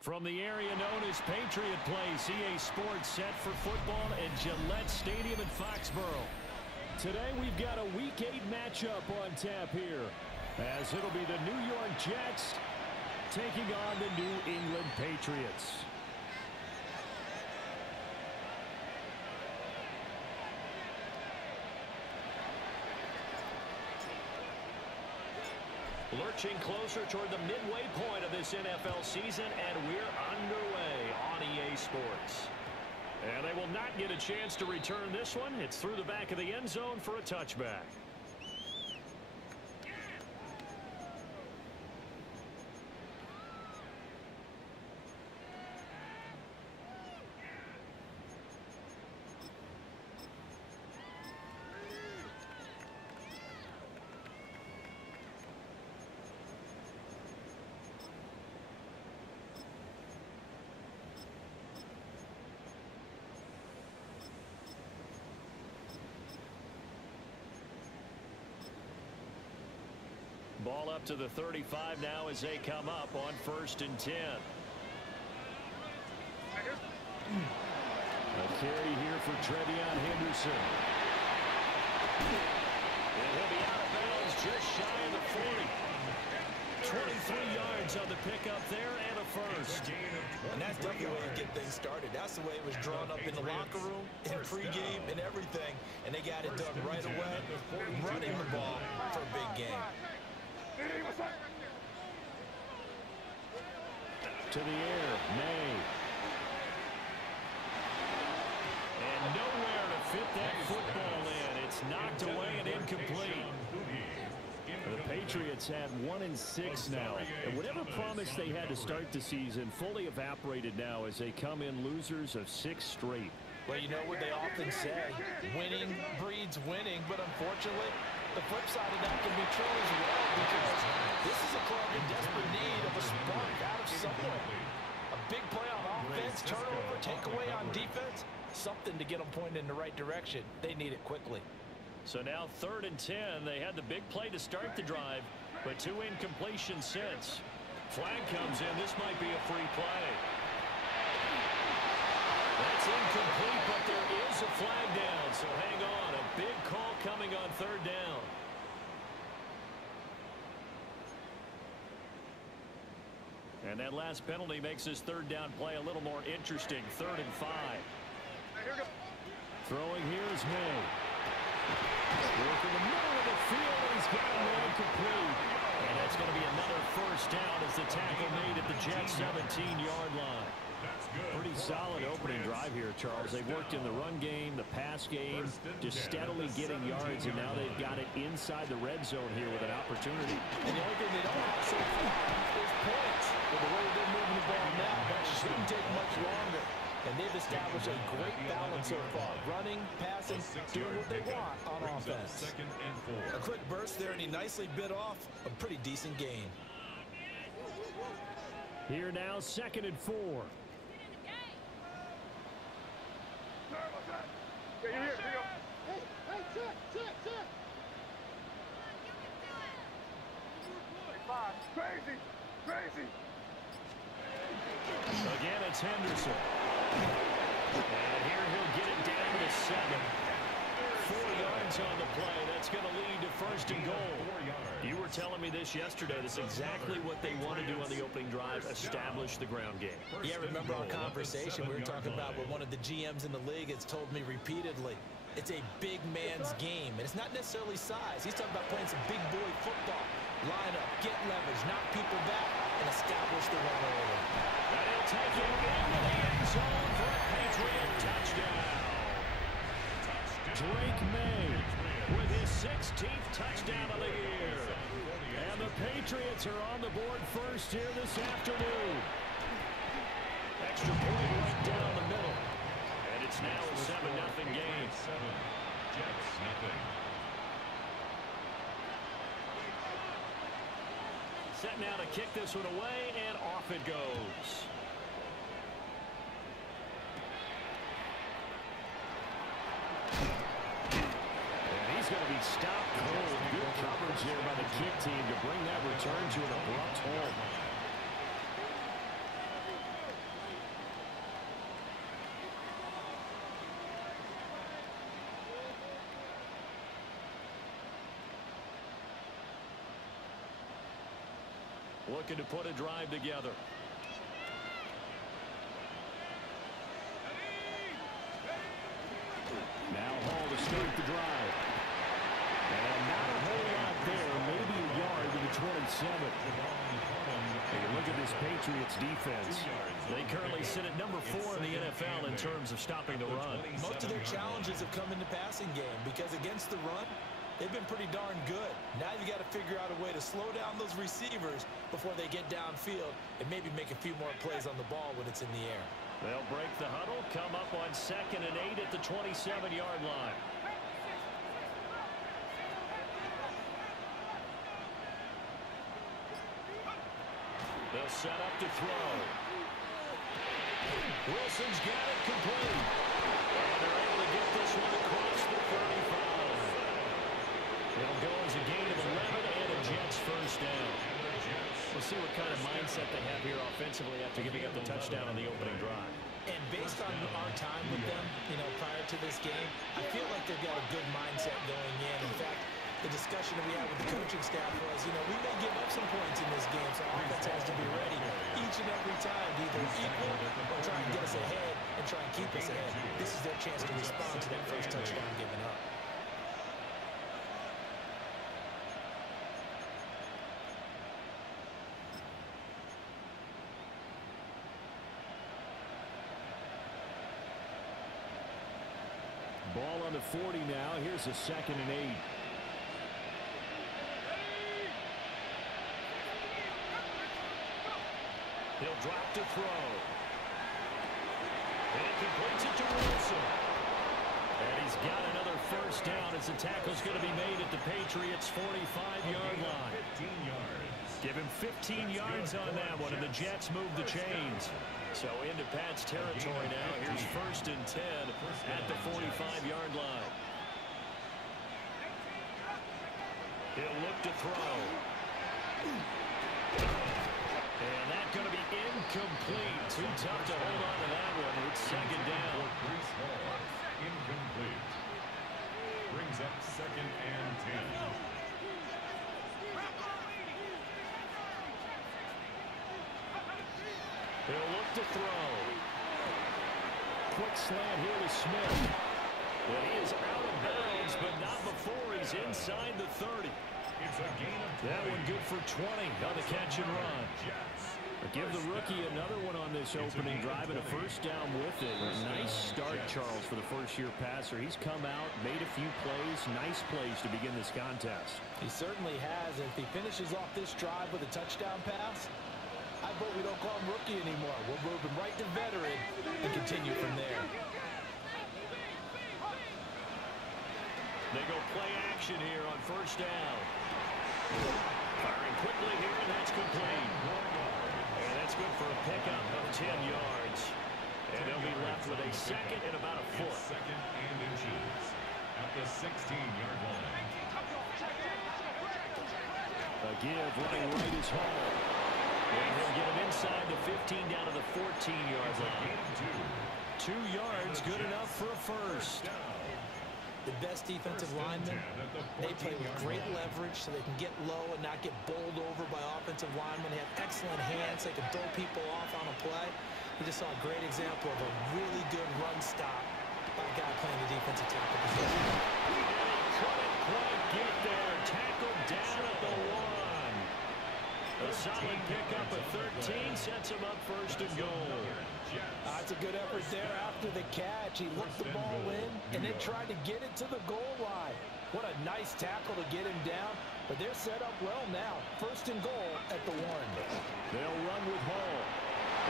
From the area known as Patriot Place, EA Sports set for football at Gillette Stadium in Foxborough. Today we've got a Week 8 matchup on tap here, as it'll be the New York Jets taking on the New England Patriots. Lurching closer toward the midway point of this NFL season, and we're underway on EA Sports. And they will not get a chance to return this one. It's through the back of the end zone for a touchback. Ball up to the 35 now as they come up on 1st and 10. A carry here for Trevion Henderson. And he'll be out of bounds just shy of the 40. 23 yards on the pickup there and a first. And that's definitely the way to get things started. That's the way it was drawn up in the locker room, in pregame, and everything. And they got it done right away, running the ball for a big game. To the air, May. And nowhere to fit that football in. It's knocked away and incomplete. The Patriots had 1-6 now. And whatever promise they had to start the season fully evaporated now as they come in losers of 6 straight. Well, you know what they often say, winning breeds winning, but unfortunately, the flip side of that can be true as well, because this is a club in desperate need of a spark out of somewhere. A big play on offense, turnover, takeaway on defense, something to get them pointed in the right direction. They need it quickly. So now 3rd and 10. They had the big play to start the drive, but 2 incompletions since. Flag comes in. This might be a free play. That's incomplete, but there is a flag down, so hang on. A big call coming on 3rd down. And that last penalty makes this 3rd down play a little more interesting. 3rd and 5. Throwing here is May. Work in the middle of the field, and he's got him incomplete. And that's going to be another first down as the tackle made at the Jets' 17-yard line. Pretty solid opening drive here, Charles. They've worked in the run game, the pass game, just steadily getting yards, and now they've got it inside the red zone here with an opportunity. And the only thing they don't have so far is points. With the way they're moving the ball now, that shouldn't take much longer. And they've established a great balance so far. Running, passing, doing what they want on offense. A quick burst there, and he nicely bit off a pretty decent gain. Here now, 2nd and 4. Crazy. Again, it's Henderson. And here he'll get it down to 7. 4 yards on the play. That's going to lead to 1st and goal. You were telling me this yesterday. That's exactly what they want to do on the opening drive, establish the ground game. Yeah, remember our conversation we were talking about what one of the GMs in the league has told me repeatedly. It's a big man's game, and it's not necessarily size. He's talking about playing some big boy football. Line up, get leverage, knock people back, and establish the run order. And he'll take it into the end zone for a Patriot touchdown. Drake May with his 16th touchdown of the year. And the Patriots are on the board first here this afternoon. Extra point right down the middle. And it's now a 7-0 game. Jets, nothing. Set now to kick this one away, and off it goes. And he's going to be stopped cold. Good coverage there by the kick team to bring that return to an abrupt halt. looking to put a drive together. Now Hall to start the drive. And not a whole lot there, maybe a yard to the 27. Hey, look at this Patriots defense. They currently sit at number 4 in the NFL in terms of stopping the run. Most of their challenges have come in the passing game because against the run, they've been pretty darn good. Now you got to figure out a way to slow down those receivers before they get downfield and maybe make a few more plays on the ball when it's in the air. They'll break the huddle, come up on 2nd and 8 at the 27-yard line. They'll set up to throw. Wilson's got it complete. And they're able to get this one across the 35. It'll go as a gain of 11 and a Jets first down. We'll see what kind of mindset they have here offensively after giving up the touchdown on the opening drive. And based on our time with them, prior to this game, I feel like they've got a good mindset going in. In fact, the discussion that we had with the coaching staff was, we may give up some points in this game, so our offense has to be ready each and every time to either equal or try and get us ahead and try and keep us ahead. This is their chance to respond to that first touchdown given up. Ball on the 40 now. Here's a 2nd and 8. He'll drop to throw. And he completes it to Wilson. And he's got another first down as the tackle's going to be made at the Patriots' 45-yard line. 15 yards. Give him 15 yards on that one, and the Jets move the chains. So into Pat's territory now. Here's 1st and 10 at the 45-yard line. He'll look to throw. And that's going to be incomplete. Too tough to hold on to that one. It's 2nd down. Incomplete. Brings up 2nd and 10. He'll look to throw. Quick slant here to Smith. Well, he is out of bounds, but not before he's inside the 30. It's a gain of 20. That one good for 20 on the catch and run. But give the rookie another one on this opening drive and a first down with it. Nice start, Charles, for the first-year passer. He's come out, made a few plays, nice plays to begin this contest. He certainly has. And if he finishes off this drive with a touchdown pass, I vote we don't call him rookie anymore. We'll move him right to veteran and continue from there. They go play action here on first down. Firing quickly here, and that's complete. And that's good for a pickup of 10 yards. And they'll be left with a 2nd and about a foot. 2nd and inches at the 16-yard line. A give running right is Hall. And he'll get him inside the 15 down to the 14-yard line. 2 yards, good enough for a first. The best defensive linemen, they play with great leverage so they can get low and not get bowled over by offensive linemen. They have excellent hands. They can throw people off on a play. We just saw a great example of a really good run stop by a guy playing the defensive tackle position. And he couldn't quite get there. Tackled down at the 1. A solid pickup of 13 sets him up 1st and goal. That's a good effort there after the catch. He looked the ball in and then tried to get it to the goal line. What a nice tackle to get him down. But they're set up well now. 1st and goal at the 1. They'll run with Hall.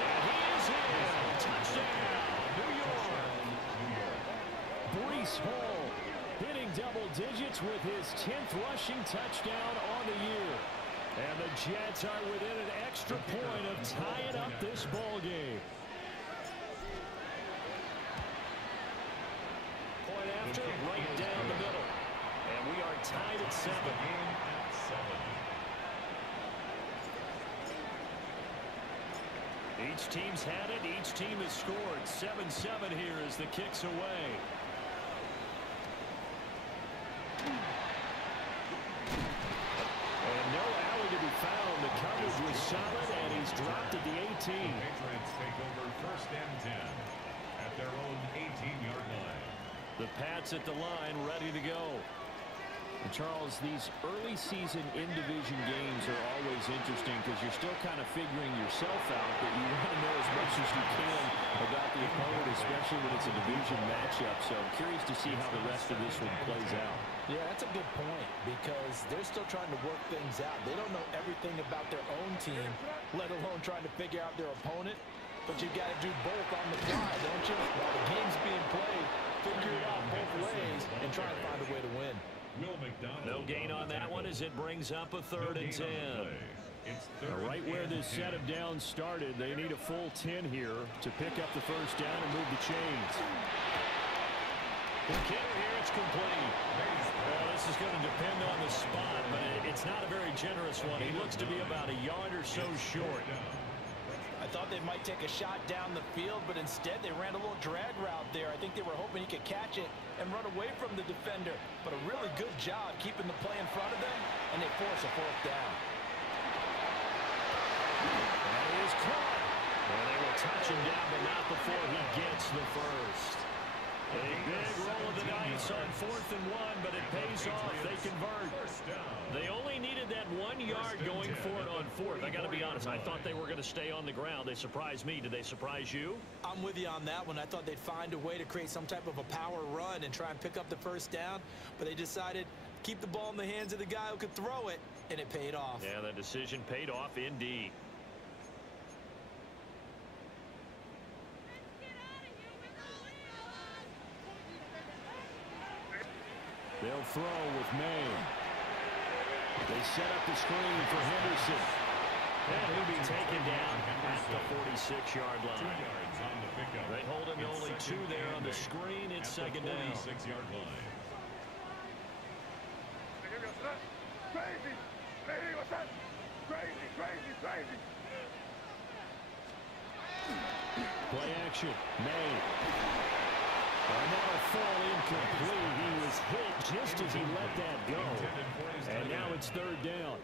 And he is in. Touchdown, New York. Breece Hall hitting double digits with his 10th rushing touchdown on the year. And the Jets are within an extra point of tying up this ball game. Point after, right down the middle. And we are tied at 7. Each team's had it. Each team has scored. 7-7 here as the kick's away. And no alley to be found. The coverage was solid, and he's dropped at the 18. The Patriots take over 1st and 10 at their own 18-yard line. The Pats at the line, ready to go. And Charles, these early season in-division games are always interesting because you're still kind of figuring yourself out, but you want to know as much as you can about the opponent, especially when it's a division matchup. So I'm curious to see how the rest of this one plays out. Yeah, that's a good point because they're still trying to work things out. They don't know everything about their own team, let alone trying to figure out their opponent. But you got to do both on the fly, don't you? While the game's being played, figure it out both ways and try and find a way to win. No gain on that one as it brings up a 3rd and 10. Right where this set of downs started, they need a full 10 here to pick up the 1st down and move the chains. The kicker here, it's complete. Well, this is going to depend on the spot, but it's not a very generous one. He looks to be about a yard or so short. I thought they might take a shot down the field, but instead they ran a little drag route there. I think they were hoping he could catch it and run away from the defender. But a really good job keeping the play in front of them, and they force a 4th down. That is caught. Well, they will touch him down, but not before he gets the 1st. A big roll of the dice on 4th and 1, but it pays off. They convert. They only needed that 1 yard going for it on 4th. I got to be honest, I thought they were going to stay on the ground. They surprised me. Did they surprise you? I'm with you on that one. I thought they'd find a way to create some type of a power run and try and pick up the 1st down, but they decided to keep the ball in the hands of the guy who could throw it, and it paid off. Yeah, the decision paid off indeed. They'll throw with May. They set up the screen for Henderson. And he'll be taken down at the 46-yard line. They hold him to only 2 there on the screen. It's 2nd down. 46-yard line. Crazy! Hey, what's that? Crazy, crazy, crazy! Play action. May. Another fall incomplete. He was hit just as he let that go. And now it's 3rd down.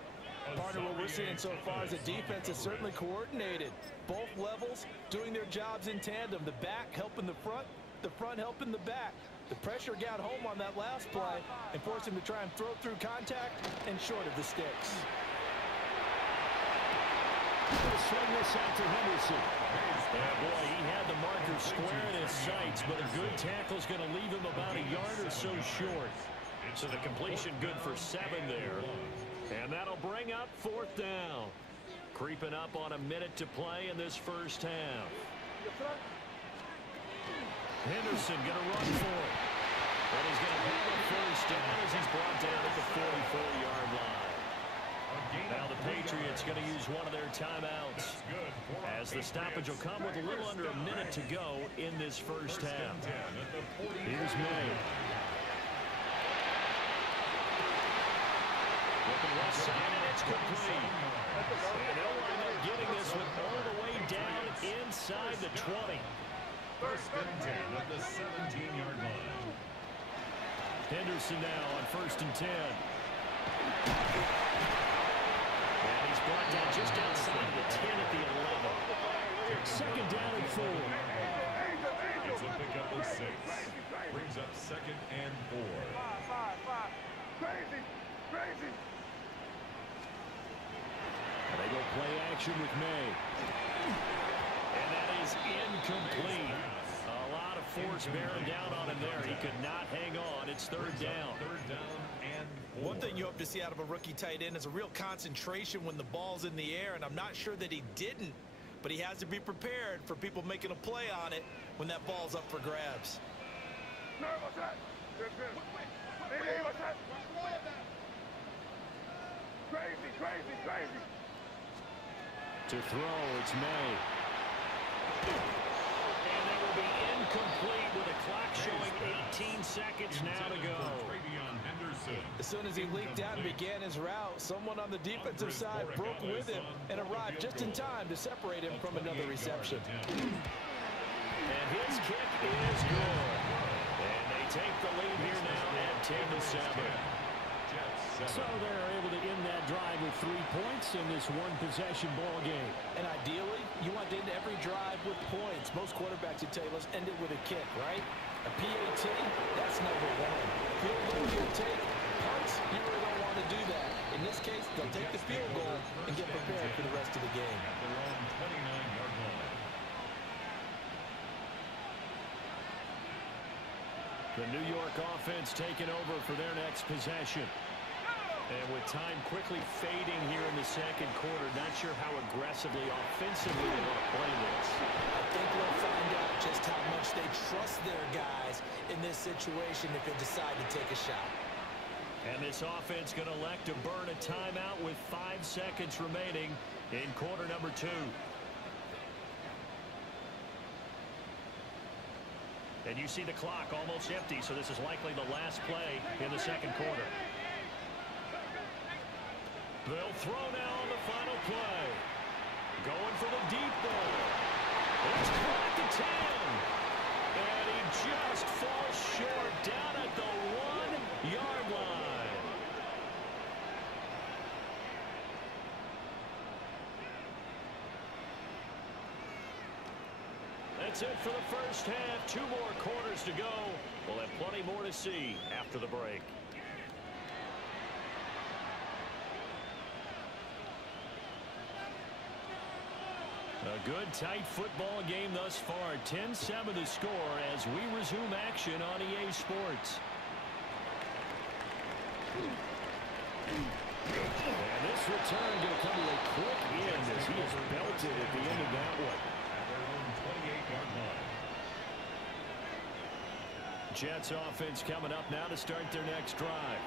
Part of what we're seeing so far is the defense is certainly coordinated. Both levels doing their jobs in tandem. The back helping the front helping the back. The pressure got home on that last play and forced him to try and throw through contact and short of the sticks. Going to swing this out to Henderson. Yeah, boy, he had the marker square in his sights, but a good tackle is going to leave him about a yard or so short. So the completion good for 7 there. And that'll bring up 4th down. Creeping up on a minute to play in this 1st half. Henderson going to run for it. And he's going to have a 1st down as he's brought down at the 44-yard line. Now the Patriots going to use one of their timeouts as the stoppage will come with a little under a minute to go in this 1st half. Here's May. Looking left side, and it's complete. And they'll wind up getting this one all the way down inside the 20. 1st and 10 at the 17-yard line. Henderson now on 1st and 10. And he's brought down just outside the 10 at the 11. 2nd down and 4. It's a pickup of 6. Brings up 2nd and 4. Five. Crazy, crazy! And they go play action with May. And that is incomplete. A lot of force bearing down on him there. He could not hang on. It's 3rd down. 3rd down and 4. One thing you hope to see out of a rookie tight end is a real concentration when the ball's in the air, and I'm not sure that he didn't, but he has to be prepared for people making a play on it when that ball's up for grabs. No, what's that? Hey, what's that? Crazy, crazy, crazy! To throw, it's May. And they will be incomplete with a clock showing 18 seconds now to go. As soon as he leaked out and began his route, someone on the defensive side broke with him and arrived just in time to separate him from another reception. And his kick is good. And they take the lead here now at 10-7. So they're able to end that drive with 3 points in this one-possession ball game. And ideally, you want to end every drive with points. Most quarterbacks would tell you, let's end it with a kick, right? A PAT, that's number one. Field goal you'll take. Punts, you really don't want to do that. In this case, they'll take the field goal and get prepared for the rest of the game. At their own 29-yard line. The New York offense taking over for their next possession. And with time quickly fading here in the second quarter, not sure how aggressively, offensively they want to play this. I think we'll find out just how much they trust their guys in this situation if they decide to take a shot. And this offense going to elect to burn a timeout with 5 seconds remaining in quarter number 2. And you see the clock almost empty, so this is likely the last play in the second quarter. They'll throw now on the final play. Going for the deep ball. It's caught at the 10. And he just falls short down at the 1-yard line. That's it for the first half. 2 more quarters to go. We'll have plenty more to see after the break. A good, tight football game thus far. 10-7 the score as we resume action on EA Sports. And this return going to come to a quick end as he is belted at the end of that one. At their own 28-yard line. Jets offense coming up now to start their next drive.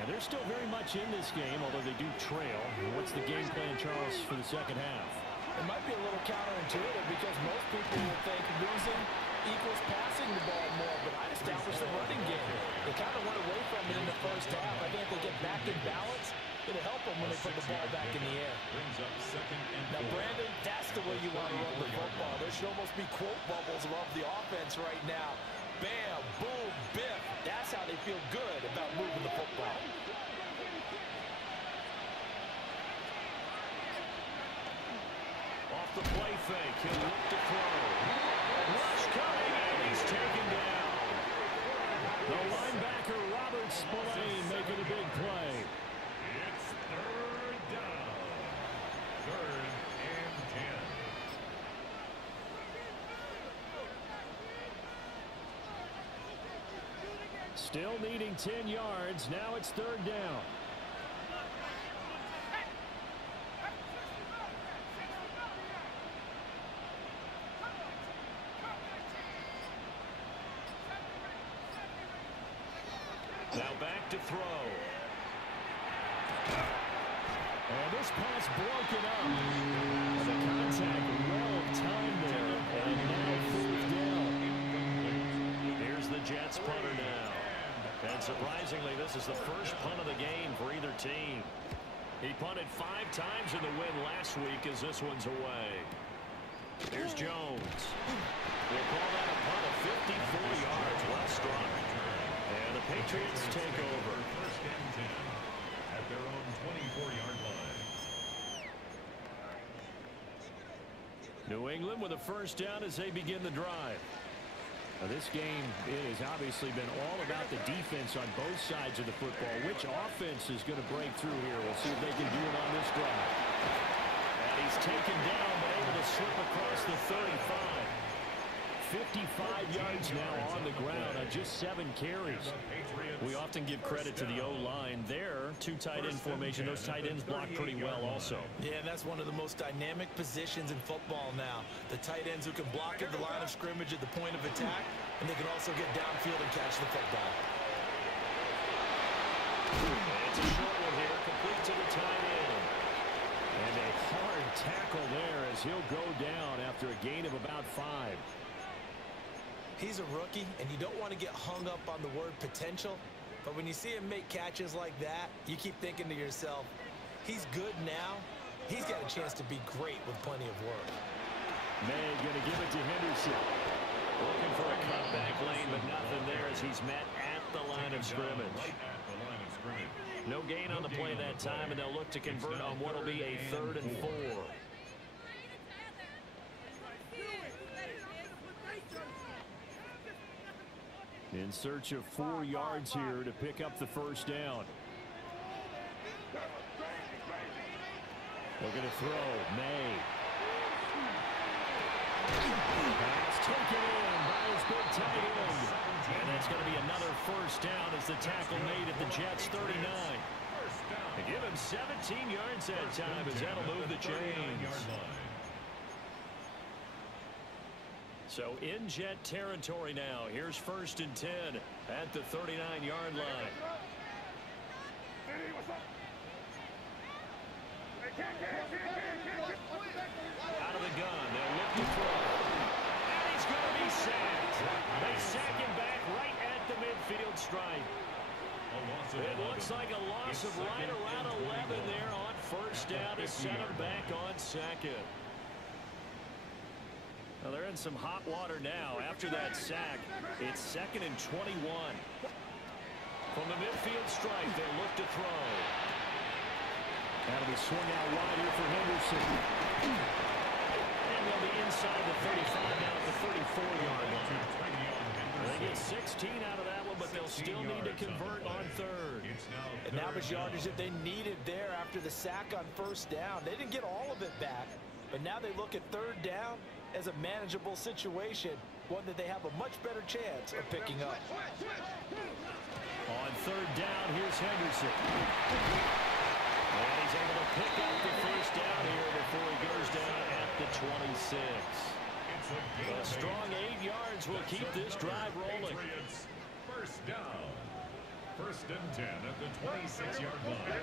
And they're still very much in this game, although they do trail. What's the game plan, Charles, for the second half? It might be a little counterintuitive because most people will think losing equals passing the ball more, but I established the running game. They kind of went away from it in the first half. I think if they get back in balance, it'll help them when they put the ball back in the air. Brings up second and Now, 4. Brandon, that's the way you want to run the football. There should almost be quote bubbles above the offense right now. Bam, boom, biff. That's how they feel good about moving the football. Off the play fake, he'll look to throw. Rush coming, and he's taken down. The linebacker, Robert Spillane, making a big play. It's third down. 3rd and 10. Still needing 10 yards. Now it's 3rd down. Now back to throw. And this pass broken up. And the contact well timed there. And now 4th down. Here's the Jets punter now. And surprisingly, this is the first punt of the game for either team. He punted 5 times in the win last week as this one's away. Here's Jones. We'll call that a punt of 54 yards. Well struck. And the Patriots take over. 1st and 10 at their own 24-yard line. New England with a first down as they begin the drive. Now this game, it has obviously been all about the defense on both sides of the football. Which offense is going to break through here? We'll see if they can do it on this drive. And he's taken down, but able to slip across the 35. 55 yards now on the ground on just 7 carries. We often give credit to the O-line there. 2 tight end formation. Those tight ends block pretty well also. Yeah, and that's one of the most dynamic positions in football now. The tight ends who can block at the line of scrimmage at the point of attack, and they can also get downfield and catch the football. It's a short one here, complete to the tight end. And a hard tackle there as he'll go down after a gain of about 5. He's a rookie, and you don't want to get hung up on the word potential. But when you see him make catches like that, you keep thinking to yourself, he's good now. He's got a chance to be great with plenty of work. May going to give it to Henderson. Looking for a cutback lane, but nothing there as he's met at the line of scrimmage. Right at the line of scrimmage. No gain on the play that time, and they'll look to convert on what will be a 3rd and 4. In search of 4 yards here to pick up the first down. Looking to throw. May. Pass taken in by his big tight end. And that's going to be another first down as the tackle made at the Jets' 39. They give him 17 yards that time as that'll move the chains. So in Jet territory now. Here's 1st and 10 at the 39-yard line. Out of the gun. They'll look to throw. And he's going to be sacked. They sack him back right at the midfield stripe. It looks like a loss of right around 11 there on 1st down to set him back on 2nd. Well, they're in some hot water now after that sack. It's 2nd and 21. From the midfield stripe, they'll look to throw. That'll be swung out wide here for Henderson. And they'll be inside the 35 now at the 34-yard line. They get 16 out of that one, but they'll still need to convert on 3rd. And that was yardage that they needed there after the sack on 1st down. They didn't get all of it back, but now they look at 3rd down as a manageable situation, one that they have a much better chance of picking up. On 3rd down, here's Henderson. And he's able to pick up the first down here before he goes down at the 26. A strong 8 yards will keep this drive rolling. First down. 1st and 10 at the 26-yard line.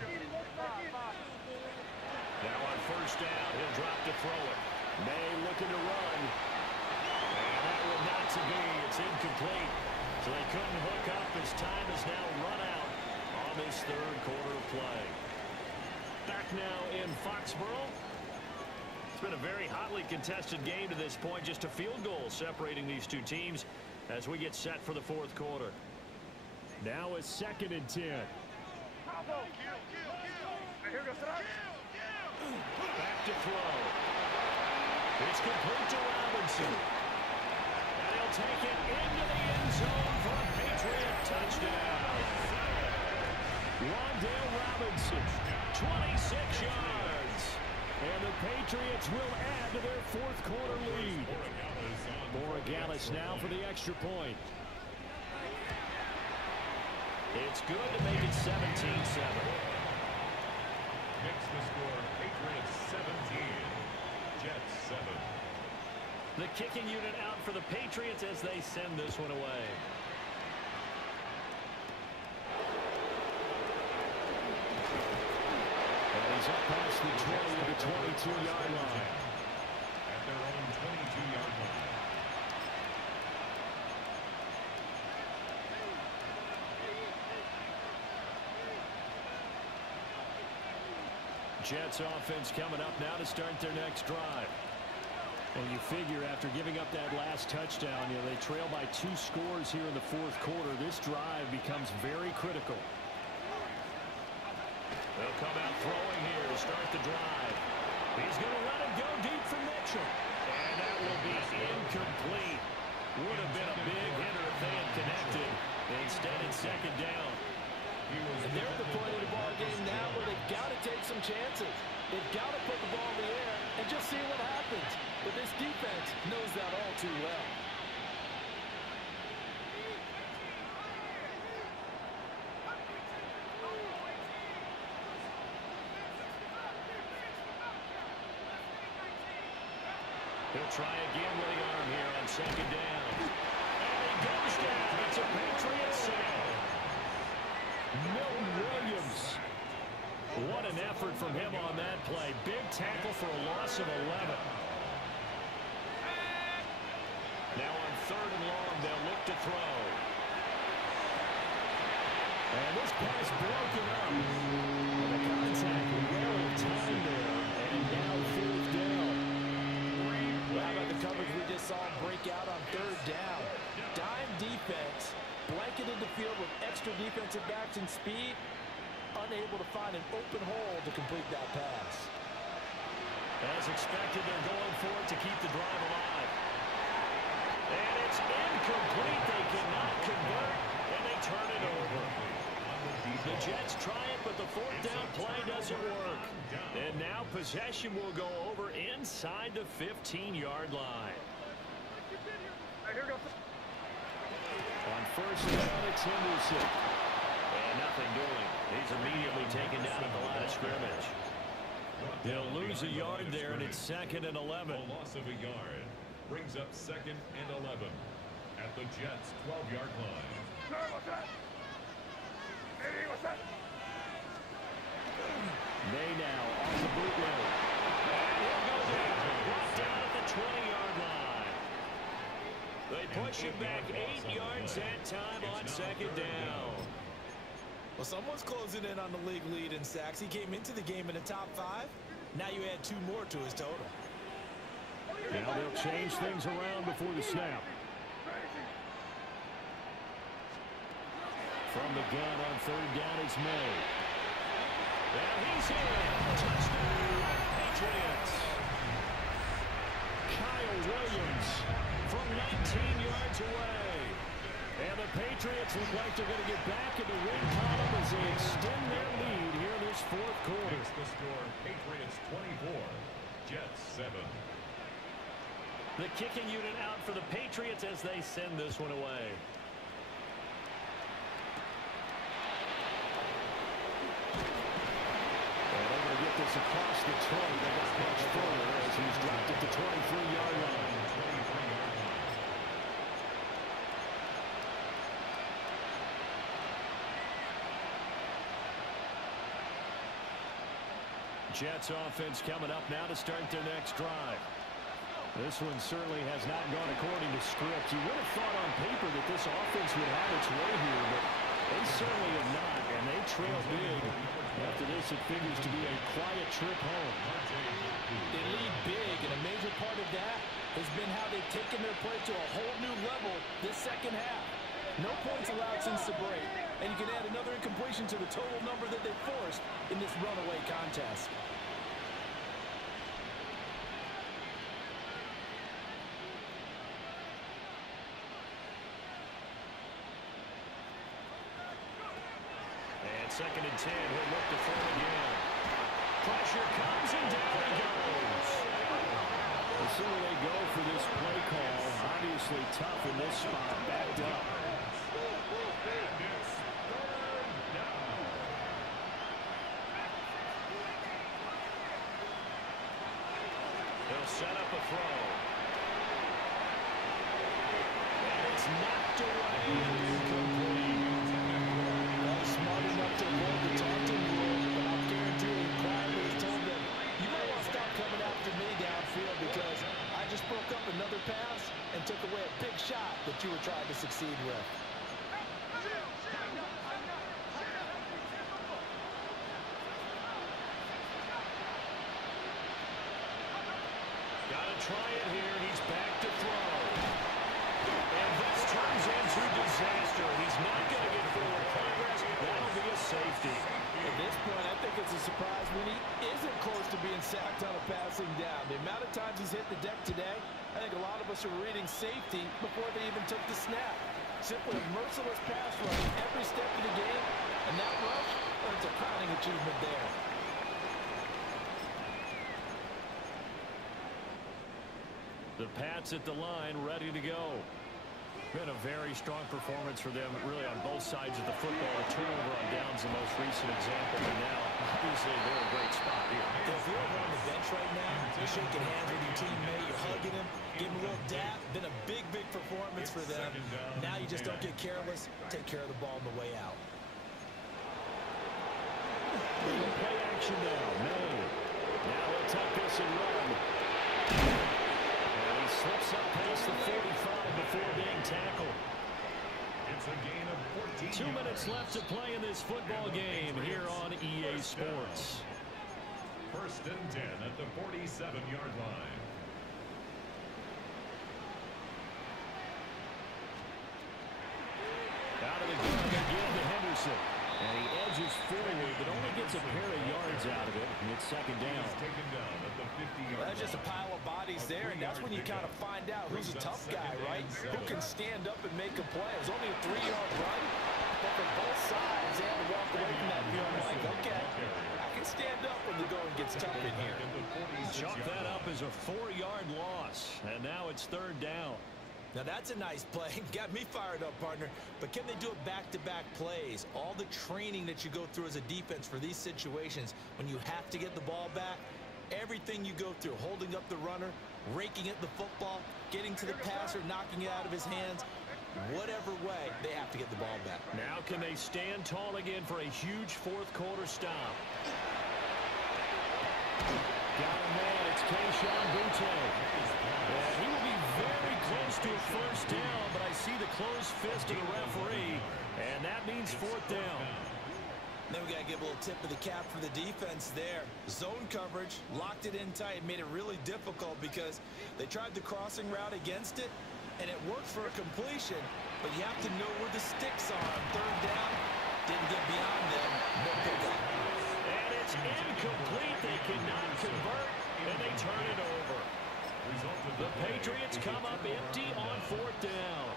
Now on 1st down, he'll drop to throw it. May looking to run. And that will not to be. It's incomplete. So they couldn't hook up as time has now run out on this 3rd quarter of play. Back now in Foxborough. It's been a very hotly contested game to this point. Just a field goal separating these two teams as we get set for the 4th quarter. Now it's 2nd and 10. Back to throw. It's complete to Robinson. And he'll take it into the end zone for a Patriot touchdown. Wandale Robinson, 26 yards. And the Patriots will add to their 4th quarter lead. Borregales now for the extra point. It's good to make it 17-7. Makes the score Patriots 17, Jets 7. The kicking unit out for the Patriots as they send this one away. And he's up past the 20 to the 22-yard line. At their own 22-yard line. Jets offense coming up now to start their next drive. And you figure after giving up that last touchdown, they trail by 2 scores here in the 4th quarter. This drive becomes very critical. They'll come out throwing here to start the drive. He's going to let it go deep for Mitchell. And that will be incomplete. Would have been a big hitter if they had connected. Instead, it's 2nd down. And they're at the point of the ball game now where they've got to take some chances. They've got to put the ball in the air and just see what happens. But this defense knows that all too well. He'll try again with the arm here on 2nd down. And he goes down. It's a Patriot sack. Milton Williams. What an effort from him on that play. Big tackle for a loss of 11. Now on 3rd and long, they'll look to throw. And this pass broken up. The contact well timed there. And now 4th down. How about the coverage we just saw break out on 3rd down? Dime defense, blanketed the field with extra defensive backs and speed. unable to find an open hole to complete that pass. As expected, they're going for it to keep the drive alive. And it's incomplete. They cannot convert, and they turn it over. The Jets try it, but the fourth down play doesn't work. And now possession will go over inside the 15-yard line. On first down, it's Henderson. And nothing doing. He's immediately taken down at the line of scrimmage. They'll lose a yard there, and it's 2nd and 11. A loss of a yard brings up 2nd and 11 at the Jets' 12-yard line. May now on the bootleg. And he'll go down. Brought down at the 20-yard line. They push him back 8 yards that time on 2nd down. Well, someone's closing in on the league lead in sacks. He came into the game in the top 5. Now you add 2 more to his total. Now they'll change things around before the snap. From the gun on 3rd down is May. And he's in. Touchdown, Patriots. Kyle Williams from 19 yards away. And the Patriots look like they're going to get back in the win column as they extend their lead here in this 4th quarter. It's the score, Patriots 24, Jets 7. The kicking unit out for the Patriots as they send this one away. And they're going to get this across the 20. They got much further as he's dropped at the 23-yard line. Jets offense coming up now to start their next drive. This one certainly has not gone according to script. You would have thought on paper that this offense would have its way here, but they certainly have not, and they trail big. After this, it figures to be a quiet trip home. They lead big, and a major part of that has been how they've taken their play to a whole new level this 2nd half. No points allowed since the break, and you can add another incompletion to the total number that they forced in this runaway contest. And 2nd and 10, he'll look to throw again. Pressure comes, and down he goes. We'll see where they go for this play call. Obviously tough in this spot, backed up. They'll set up a throw. And it's knocked away and incomplete. Smart enough to avoid the taunting rule, but I'm guaranteeing quietly has told them, you might want to stop coming after me downfield because I just broke up another pass and took away a big shot that you were trying to succeed with. Gotta try it here. He's back to throw. And this turns into disaster. He's not going to get forward progress. That'll be a safety. At this point, I think it's a surprise when he isn't close to being sacked on a passing down. The amount of times he's hit the deck today, I think a lot of us are reading safety before they even took the snap. Simply a merciless pass rush every step of the game, and that rush earns a crowning achievement there. The Pats at the line, ready to go. Been a very strong performance for them, really on both sides of the football. A turnover on downs, the most recent example, and now, obviously, they're in a great spot here. If you're over on the bench right now, you're shaking hands with your teammate, you're hugging him, giving him a little dap. Been a big, big performance for them. Now you just don't get careless. Take care of the ball on the way out. Play action now. May. Now they'll tuck this and run. And he slips up past the 45 before being tackled. It's a gain of 14 2 minutes left to play in this football game here on EA Sports. 1st and 10 at the 47-yard line. Out of the gun again to Henderson. And he edges forward, but only gets a pair of yards out of it, and it's second down. Taken down at the 50-yard Well, that's just a pile of bodies there, and that's when you kind of find out who's a tough guy, right? Who can stand up and make a play. It was only a 3-yard run, but for both sides, they had to walk away from that feeling like, okay, I can stand up when the going gets tough in here. Chalk that up as a 4-yard loss, and now it's third down. Now that's a nice play. Got me fired up, partner. But can they do it back-to-back plays? All the training that you go through as a defense for these situations, when you have to get the ball back, everything you go through, holding up the runner, raking at the football, getting to the passer, knocking it out of his hands, whatever way, they have to get the ball back. Now can they stand tall again for a huge fourth-quarter stop? Got him, man. It's Keyshawn Butte. And he will be very close to a first down, but I see the closed fist of the referee, and that means fourth down. Then we got to give a little tip of the cap for the defense there. Zone coverage, locked it in tight, made it really difficult because they tried the crossing route against it, and it worked for a completion, but you have to know where the sticks are on third down. Didn't get beyond them. No pickup. And it's incomplete. They cannot convert, and they turn it over. The Patriots come up empty on fourth down,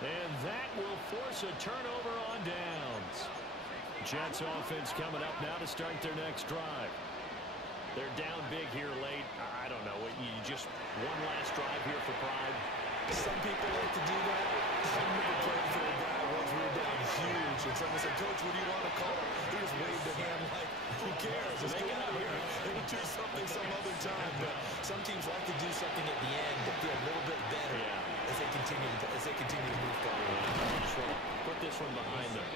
and that will force a turnover on downs. Jets offense coming up now to start their next drive. They're down big here late. I don't know. You just one last drive here for pride. Some people like to do that. I remember playing for a guy once we were down huge, and someone said, "Coach, what do you want to call it?" He just waved a hand like, who cares? Let's get out here. They will do something some other time. But some teams like to do something at the end that feel a little bit better as they continue to move forward. Put this one behind them.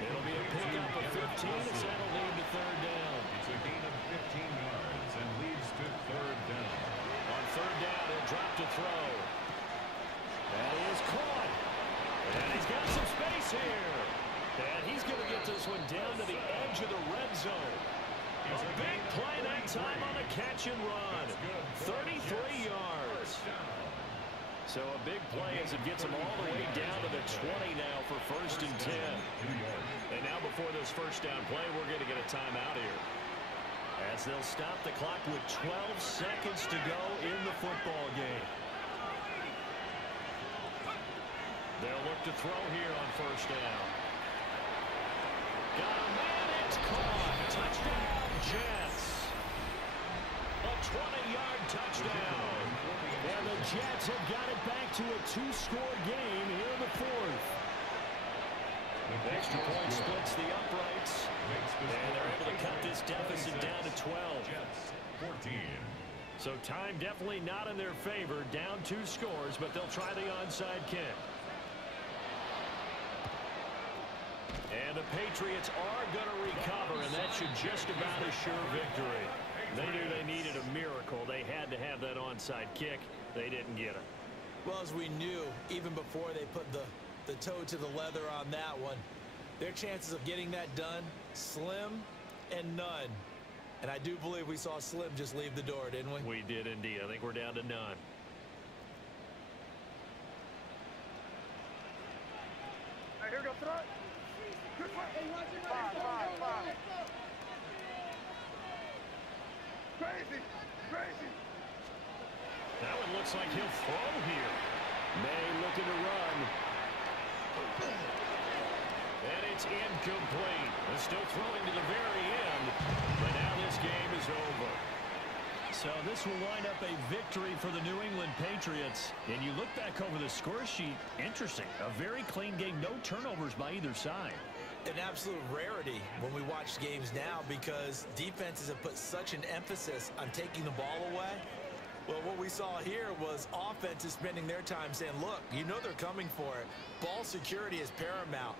It'll be a pickup of 15 as that'll lead to third down. It's a gain of 15 yards and leads to third down. On third down, he'll drop to throw. And he is caught. And he's got some space here. And he's going to get this one down to the edge of the red zone. A big play that time on a catch and run. 33 yards. So a big play as it gets them all the way down to the 20 now for first and 10. And now before this first down play, we're going to get a timeout here, as they'll stop the clock with 12 seconds to go in the football game. They'll look to throw here on first down. Got a man, it's caught. Touchdown, Jets. A 20-yard touchdown. And the Jets have got it back to a two-score game here in the fourth. The extra point splits the uprights, and they're able to cut this deficit down to 12. 14. So time definitely not in their favor. Down 2 scores, but they'll try the onside kick. And the Patriots are going to recover, and that should just about assure victory. They knew they needed a miracle. They had to have that onside kick. They didn't get it. Well, as we knew, even before they put the toe to the leather on that one, their chances of getting that done, slim and none. And I do believe we saw Slim just leave the door, didn't we? We did indeed. I think we're down to none. Hey, here we go, throw it. Good work. Five. Crazy. Now it looks like he'll throw here. May looking to run. And it's incomplete. They're still throwing to the very end. But now this game is over. So this will wind up a victory for the New England Patriots. And you look back over the score sheet, interesting. A very clean game, no turnovers by either side. An absolute rarity when we watch games now, because defenses have put such an emphasis on taking the ball away. Well, what we saw here was offenses spending their time saying, look, you know they're coming for it. Ball security is paramount.